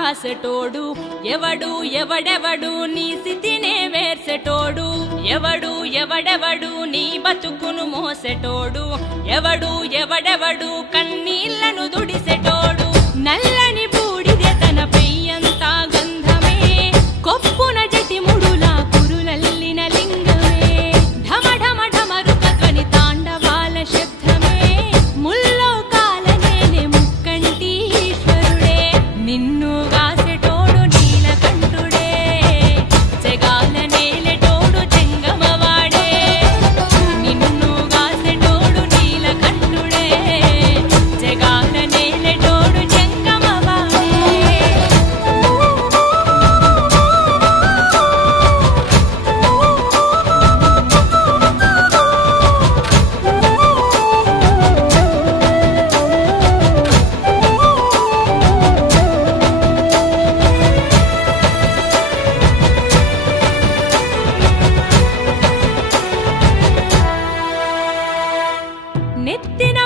కాసెటోడు ఎవడు ఎవడెవడు నీ స్థితినే వేర్సెటోడు ఎవడు ఎవడెవడు నీ బతుకును మోసెటోడు ఎవడు ఎవడెవడు కన్నీళ్లను దుడిసెటోడు నల్లని బూడిదే తన పెయ్యంతా గంధమే కొప్పున జటిముడులా కురులల్లిన లింగమే ఢమ ఢమ ఢమరుక ధ్వని తాండవాల శబ్దమే ముల్లోకాల నేనే ముక్కంటి ఈశ్వరుడే నిన్ను గాసెటోడు నీలకంఠుడే జగాల నేలెటోడు చెంగమవాడే నిన్ను గాసెటోడు నీలకంఠుడే జగాల నేలెటోడు చెంగమవాడే నెత్తిన